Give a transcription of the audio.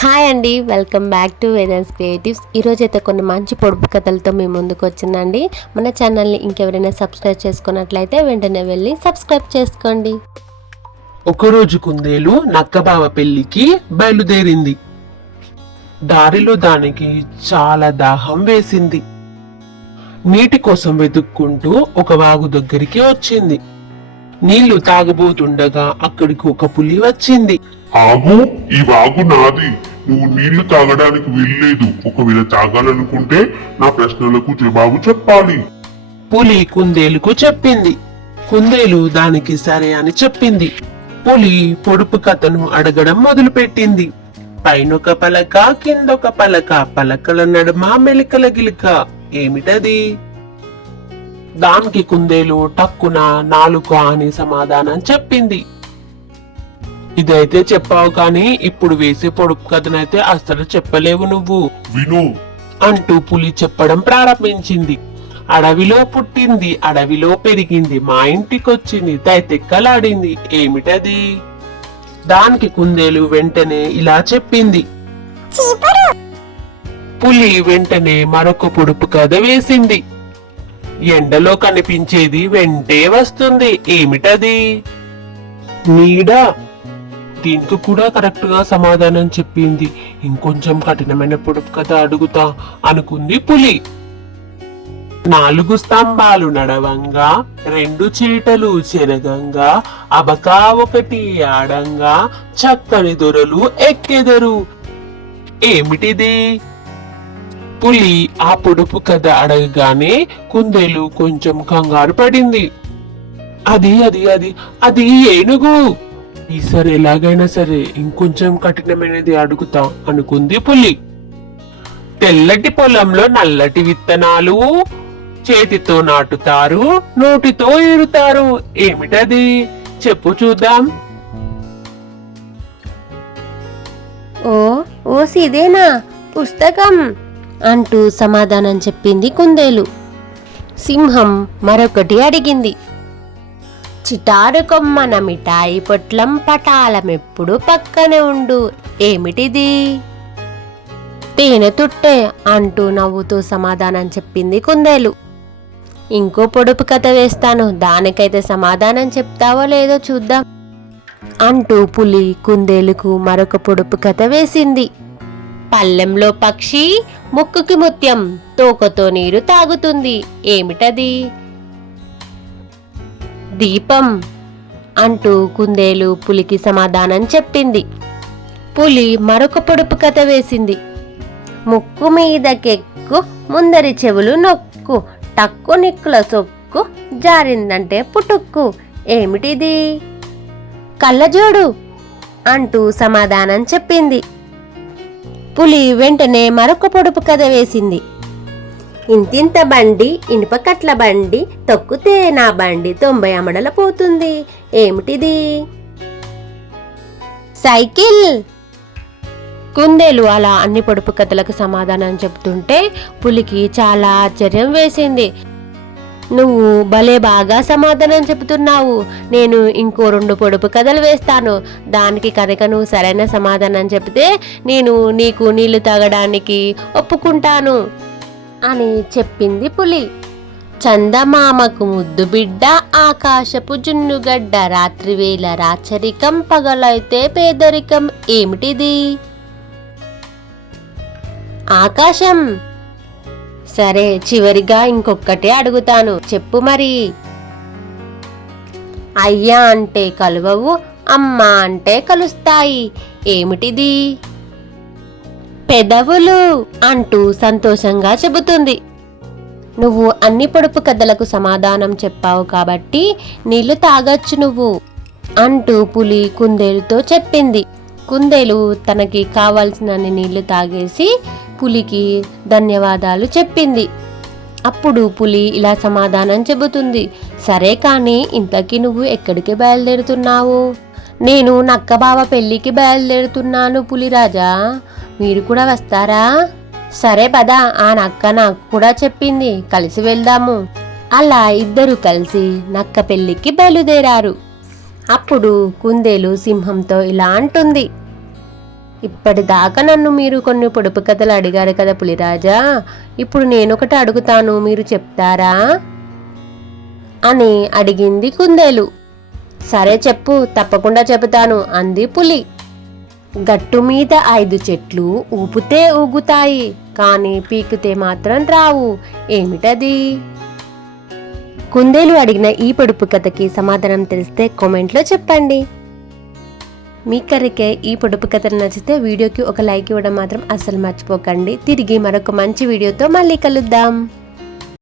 Hi అండి, welcome back to వేదాన్స్ creatives. ఈరోజైతే కొన్ని మంచి పొడుపు కథలతో మీ ముందుకు వచ్చిందండి. మన ఛానల్ని ఇంకెవరైనా సబ్స్క్రైబ్ చేసుకున్నట్లయితే వెంటనే వెళ్ళి సబ్స్క్రైబ్ చేసుకోండి. ఒకరోజు కుందేలు నక్కబావ పెళ్లికి బయలుదేరింది. దారిలో దానికి చాలా దాహం వేసింది. నీటి కోసం వెతుక్కుంటూ ఒక వాగు దగ్గరికి వచ్చింది. నీళ్లు తాగబోతుండగా అక్కడికి ఒక పులి వచ్చింది. ఆగు, ఈ వాగు నాది. నువ్వు నీళ్లు తాగడానికి వీల్లేదు. ఒకవేళ తాగాలనుకుంటే నా ప్రశ్నలకు జవాబు చెప్పాలి. పులి కుందేలుకు చెప్పింది. కుందేలు దానికి సరే అని చెప్పింది. పులి పొడుపు కథను అడగడం మొదలుపెట్టింది. పైనొక పలక, కిందొక పలక, పలకల నడుమ మెలికల గిలిక, ఏమిటది? దానికి కుందేలు టక్కున నాలుక అని సమాధానం చెప్పింది. ఇదైతే చెప్పావు కానీ ఇప్పుడు వేసే పొడుపు కథనైతే అస్సలు చెప్పలేవు నువ్వు విను అంటూ పులి చెప్పడం ప్రారంభించింది. అడవిలో పుట్టింది, అడవిలో పెరిగింది, మా ఇంటికొచ్చింది, తైతెక్కలాడింది, ఏమిటది? దానికి కుందేలు వెంటనే ఇలా చెప్పింది. పులి వెంటనే మరొక పొడుపు కథ వేసింది. ఎండలో కనిపించేది వెంటే వస్తుంది, ఏమిటది? నీడ. దీనికి కూడా కరెక్ట్ గా సమాధానం చెప్పింది. ఇంకొంచెం కఠినమైన పొడుపు కథ అడుగుతా అనుకుంది పులి. 4 స్తంభాలు నడవంగా, 2 చీటలు చెరగంగా, అబకా ఒకటి ఆడంగా, చక్కని దొరలు ఎక్కెదరు, ఏమిటిది? పులి ఆ పొడుపు కథ అడగగానే కుందేలు కొంచెం కంగారు పడింది. అది అది అది అది ఏనుగు. ఈసారి ఎలాగైనా సరే ఇంకొంచెం కఠినమైనది అడుగుతా అనుకుంది పులి. తెల్లటి పొలంలో నల్లటి విత్తనాలు, చేతితో నాటుతారు, నోటితో ఏరుతారు, ఏమిటది? చెప్పు చూద్దాం. ఓ ఇదేనా పుస్తకం అంటూ సమాధానం చెప్పింది కుందేలు. సింహం మరొకటి అడిగింది. చిటారు కొమ్మన మిఠాయి పొట్లం, పటాలమెప్పుడు పక్కనే ఉండు, ఏమిటిది? తేనె తుట్టే అంటూ నవ్వుతూ సమాధానం చెప్పింది కుందేలు. ఇంకో పొడుపు కథ వేస్తాను, దానికైతే సమాధానం చెప్తావో లేదో చూద్దాం అంటూ పులి కుందేలుకు మరొక పొడుపు కథ వేసింది. పల్లెంలో పక్షి, ముక్కుకి ముత్యం, తోకతో నీరు తాగుతుంది, ఏమిటది? దీపం అంటూ కుందేలు పులికి సమాధానం చెప్పింది. పులి మరొక పొడుపు కథ వేసింది. ముక్కు మీదకెక్కు, ముందరి చెవులు నొక్కు, టక్కు నిక్కుల సొక్కు, జారిందంటే పుటుక్కు, ఏమిటిది? కళ్ళజోడు అంటూ సమాధానం చెప్పింది. పులి వెంటనే మరొక పొడుపు కథ వేసింది. ఇంతింత బండి, ఇనుప కట్ల బండి, తొక్కుతే నా బండి 90 అమడల పోతుంది, ఏమిటిది? సైకిల్. కుందేలు అలా అన్ని పొడుపు కథలకు సమాధానం చెప్తుంటే పులికి చాలా ఆశ్చర్యం వేసింది. నువ్వు భలే బాగా సమాధానం చెబుతున్నావు. నేను ఇంకో 2 పొడుపు కథలు వేస్తాను. దానికి కనుక నువ్వు సరైన సమాధానం చెబితే నేను నీకు నీళ్లు తాగడానికి ఒప్పుకుంటాను అని చెప్పింది పులి. చందమామకు ముద్దు బిడ్డ, ఆకాశపు జున్నుగడ్డ, రాత్రివేళ రాచరికం, పగలైతే పేదరికం, ఏమిటిది? ఆకాశం. సరే, చివరిగా ఇంకొక్కటే అడుగుతాను, చెప్పు మరి. అయ్యా అంటే కలువవు, అమ్మ అంటే కలుస్తాయి, ఏమిటిది? పెదవులు అంటూ సంతోషంగా చెబుతుంది. నువ్వు అన్ని పొడుపు కథలకు సమాధానం చెప్పావు కాబట్టి నీళ్లు తాగొచ్చు నువ్వు అంటూ పులి కుందేలుతో చెప్పింది. కుందేలు తనకి కావాల్సినన్ని నీళ్లు తాగేసి పులికి ధన్యవాదాలు చెప్పింది. అప్పుడు పులి ఇలా సమాధానం చెబుతుంది. సరే కానీ ఇంతకీ నువ్వు ఎక్కడికి బయలుదేరుతున్నావు? నేను నక్కబావ పెళ్లికి బయలుదేరుతున్నాను పులిరాజా, మీరు కూడా వస్తారా? సరే పద, ఆ నక్క నాకు కూడా చెప్పింది, కలిసి వెళ్దాము. అలా ఇద్దరు కలిసి నక్క పెళ్లికి బయలుదేరారు. అప్పుడు కుందేలు సింహంతో ఇలా అంటుంది. ఇప్పటిదాకా నన్ను మీరు కొన్ని పొడుపు కథలు అడిగారు కదా పులిరాజా, ఇప్పుడు నేనొకటి అడుగుతాను, మీరు చెప్తారా అని అడిగింది కుందేలు. సరే చెప్పు, తప్పకుండా చెబుతాను అంది పులి. గట్టు మీద 5 చెట్లు ఊపితే ఊగుతాయి, కానీ పీకితే మాత్రం రావు, ఏమిటది? కుందేలు అడిగిన ఈ పొడుపు కథకి సమాధానం తెలిస్తే కామెంట్లో చెప్పండి. మీ కరికే ఈ పొడుపు కథను నచ్చితే వీడియోకి ఒక లైక్ ఇవ్వడం మాత్రం అస్సలు మర్చిపోకండి. తిరిగి మరొక మంచి వీడియోతో మళ్ళీ కలుద్దాం.